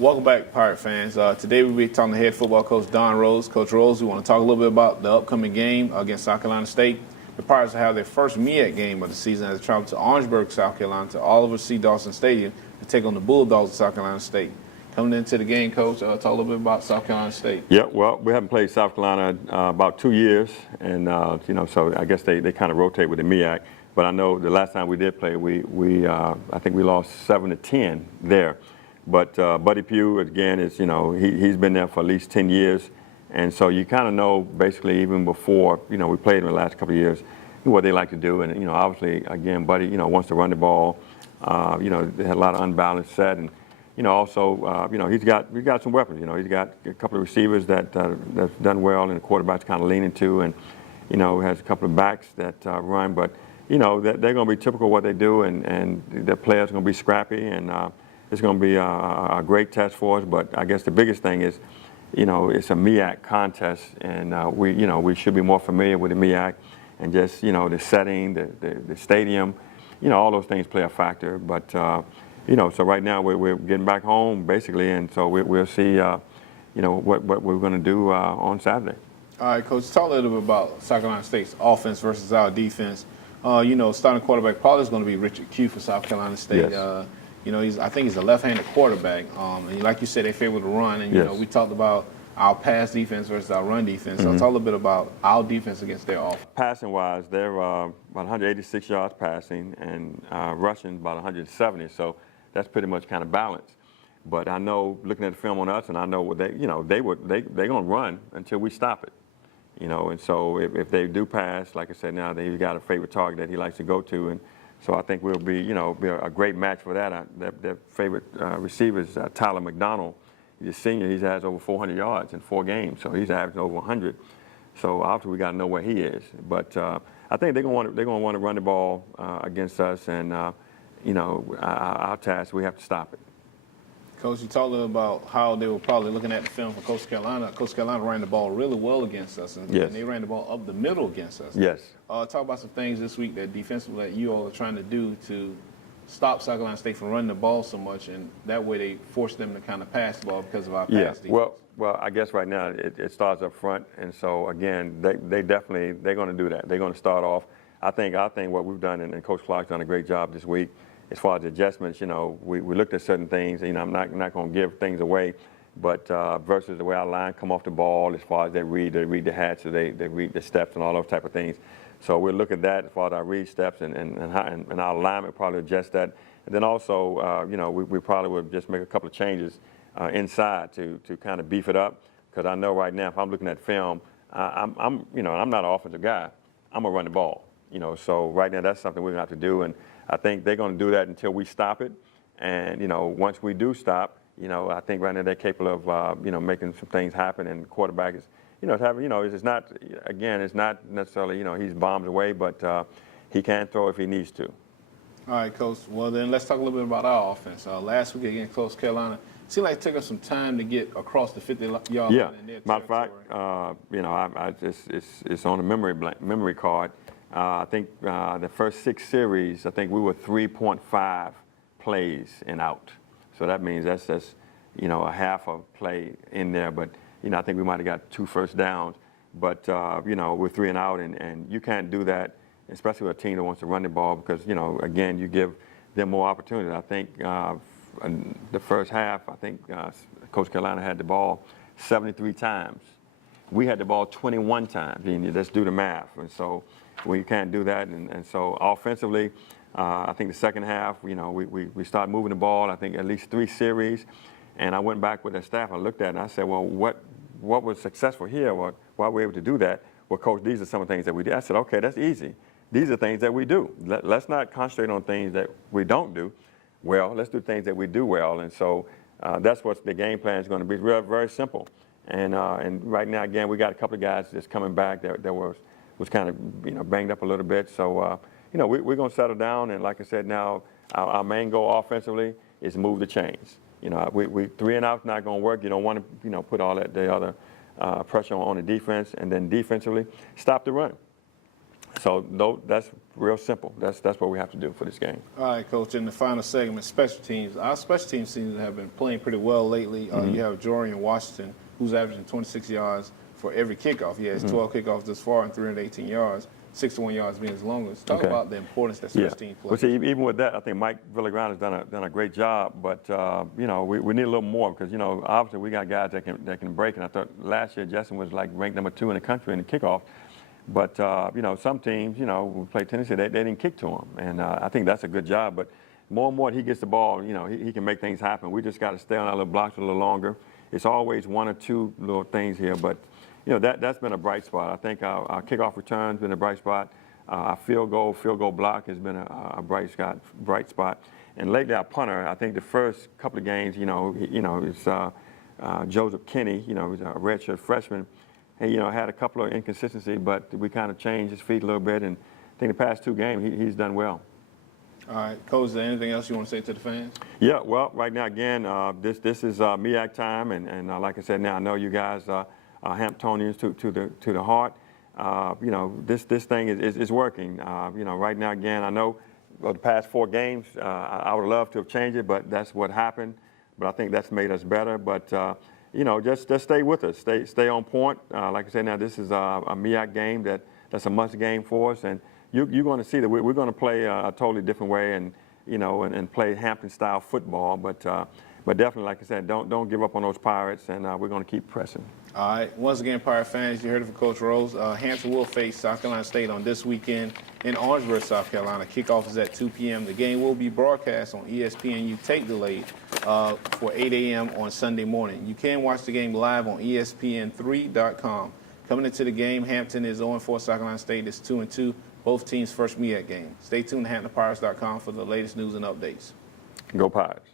Welcome back, Pirate fans. Today we'll be talking to head football coach Don Rose. Coach Rose, we want to talk a little bit about the upcoming game against South Carolina State. The Pirates will have their first MEAC game of the season as they travel to Orangeburg, South Carolina, to Oliver C. Dawson Stadium to take on the Bulldogs of South Carolina State. Coming into the game, Coach, talk a little bit about South Carolina State. Yeah, well, we haven't played South Carolina about 2 years, and so I guess they kind of rotate with the MEAC. But I know the last time we did play, I think we lost 7-10 there. But Buddy Pugh, again, is he's been there for at least 10 years, and so you kind of know basically even before we played in the last couple of years what they like to do, and obviously again Buddy wants to run the ball. They had a lot of unbalanced set, and also he's got some weapons. He's got a couple of receivers that's done well, and the quarterback's kind of leaning to, and has a couple of backs that run, but they're going to be typical what they do, and the players are going to be scrappy, and it's going to be a great test for us. But I guess the biggest thing is, it's a MEAC contest, and we should be more familiar with the MEAC, and just the setting, the stadium, all those things play a factor. But so right now we're getting back home basically, and so we'll see what we're going to do on Saturday. All right, Coach, talk a little bit about South Carolina State's offense versus our defense. Starting quarterback probably is going to be Richard Q for South Carolina State. Yes. I think he's a left-handed quarterback, and like you said, they favor the run. And yes. We talked about our pass defense versus our run defense. So talk a little bit about our defense against their offense. Passing-wise, they're about 186 yards passing, and rushing about 170. So that's pretty much kind of balanced. But I know, looking at the film on us, and I know what they're going to run until we stop it. And so if they do pass, like I said, now they've got a favorite target that he likes to go to, and so I think we'll be a great match for that. Their favorite receiver is Tyler McDonald. He's a senior. He has over 400 yards in 4 games, so he's averaging over 100. So obviously we got to know where he is. But I think they're going to want to run the ball against us, and our task, we have to stop it. Coach, you talked a little about how they were probably looking at the film for Coastal Carolina. Coastal Carolina ran the ball really well against us, and yes. they ran the ball up the middle against us. Yes. Talk about some things this week that defensively that you all are trying to do to stop South Carolina State from running the ball so much, and that way they force them to kind of pass the ball because of our pass defense. Well, I guess right now it starts up front, and so again, they're going to do that. They're going to start off. I think what we've done, and Coach Clark's done a great job this week. As far as adjustments, we looked at certain things. I'm not going to give things away, but versus the way our line come off the ball, as far as they read the hats, so they read the steps and all those type of things. So we'll look at that as far as our read steps, and our alignment probably adjust that. And then also, we probably would just make a couple of changes inside to kind of beef it up, because I know right now if I'm looking at film, I'm not an offensive guy. I'm gonna run the ball. So right now that's something we're gonna have to do, and I think they're going to do that until we stop it. And, once we do stop, I think right now they're capable of, making some things happen. And the quarterback is, it's not necessarily, he's bombs away, but he can throw if he needs to. All right, Coach. Well, then let's talk a little bit about our offense. Last week against Coastal Carolina, it seemed like it took us some time to get across the 50-yard line in their territory. Matter of fact, it's on the memory card. I think the first 6 series, I think we were 3.5 plays and out. So that means that's a half a play in there. But, I think we might have got 2 first downs. But, we're 3 and out, and you can't do that, especially with a team that wants to run the ball, because, again, you give them more opportunity. I think in the first half, I think Coach Carolina had the ball 73 times. We had the ball 21 times. Let's do the math. And so, well, you can't do that, and so offensively, I think the second half, we started moving the ball. I think at least 3 series, and I went back with the staff. I looked at it and I said, well, what was successful here? Why were we able to do that? Well, Coach, these are some of the things that we did. I said, okay, that's easy. These are things that we do. Let's not concentrate on things that we don't do well. Let's do things that we do well, and so that's what the game plan is going to be. Very, very simple. And right now, again, we got a couple of guys that's coming back that was kind of banged up a little bit. So we're going to settle down, and like I said, now our main goal offensively is move the chains. We 3 and out not going to work. You don't want to put all the other pressure on the defense, and then defensively stop the run. So that's real simple. That's what we have to do for this game. All right, Coach. In the final segment, special teams. Our special teams seems to have been playing pretty well lately. You have Jorian Washington, who's averaging 26 yards for every kickoff. He has 12 kickoffs thus far and 318 yards, 61 yards being his longest. Talk about the importance that special teams play. Well, see, even with that, I think Mike Villagrana has done a great job. But you know, we need a little more because, you know, obviously we got guys that can break. And I thought last year Justin was like ranked number 2 in the country in the kickoff. But you know, some teams, you know, we play Tennessee, they didn't kick to him, and I think that's a good job. But more and more he gets the ball, you know, he can make things happen. We just got to stay on our little blocks a little longer. It's always 1 or 2 little things here, but you know, that's been a bright spot. I think our kickoff return's been a bright spot. Our field goal block has been a bright spot. And lately, our punter, I think the first couple of games, it's Joseph Kinney, he's a redshirt freshman. He, had a couple of inconsistencies, but we kind of changed his feet a little bit. And I think the past 2 games, he's done well. All right, Coach, is there anything else you want to say to the fans? Yeah, well, right now, again, this is MEAC time. And like I said, now I know you guys are Hamptonians to the heart. This thing is working. Right now, again, I know the past 4 games, I would love to have changed it, but that's what happened. But I think that's made us better. But, just stay with us. Stay on point. Like I said, now this is a MEAC game that's a must game for us. And you're going to see that we're going to play a totally different way and play Hampton-style football. But definitely, like I said, don't give up on those Pirates, and we're going to keep pressing. All right. Once again, Pirate fans, you heard it from Coach Rose. Hampton will face South Carolina State on this weekend in Orangeburg, South Carolina. Kickoff is at 2 p.m. The game will be broadcast on ESPNU tape delayed for 8 a.m. on Sunday morning. You can watch the game live on ESPN3.com. Coming into the game, Hampton is 0-4. South Carolina State is 2-2. Both teams' first MEAC game. Stay tuned to HamptonPirates.com for the latest news and updates. Go Pirates.